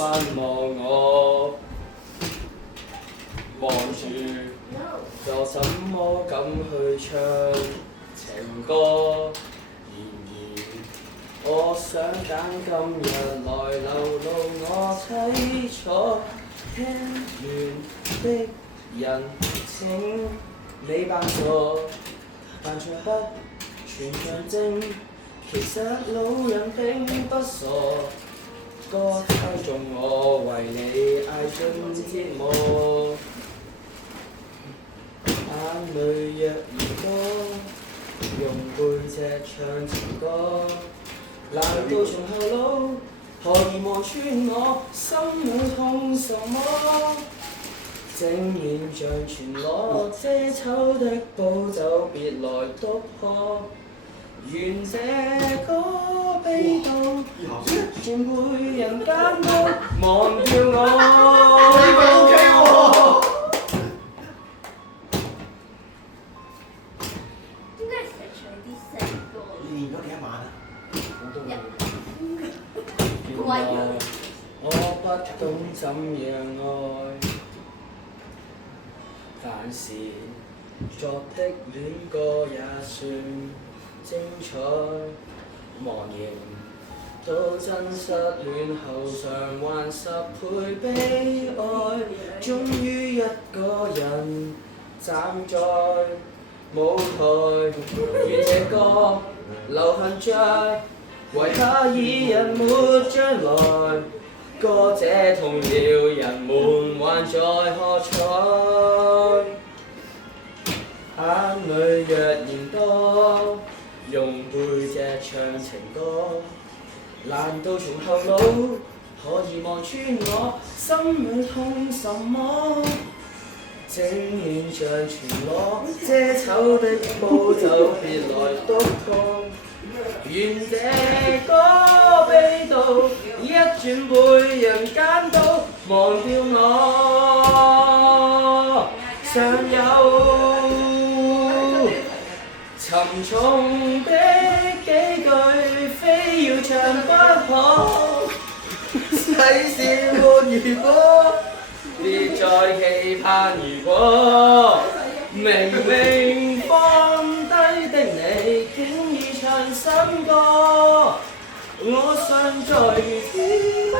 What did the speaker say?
翻望我，望住，又怎麼敢去唱情歌？然而，我想揀今日來流露我凄楚，聽完的人請你幫助，但唱不全唱精，其實老人並不傻。歌猜中我，為你捱盡折磨，眼淚若然多，用背脊唱情歌，難道從後腦何以望穿我，心裏痛什麼？正面像全裸，遮醜的步驟別來督破。願這歌悲到一轉會人間都忘掉我。呢個 OK 喎。點解成日唱啲細歌？你練咗幾多晚啊？我都原來我不懂怎樣愛，但是作的戀歌也算精彩，忘形到真失戀後償還10倍悲哀，終於一個人站在舞台，願這歌流行着，為他二人沒將來，歌者痛了，人們還在喝彩，眼淚若然多，用背脊唱情歌，難道從後腦可以望穿我，心裏痛什麼？正面像全裸，遮醜的步驟別來督破，願這歌悲到一轉背人間都忘掉我，尚有沉重的幾句非要唱不可，世事沒如果，別再期盼如果，明明放低的你竟已唱新歌，我尚在如此不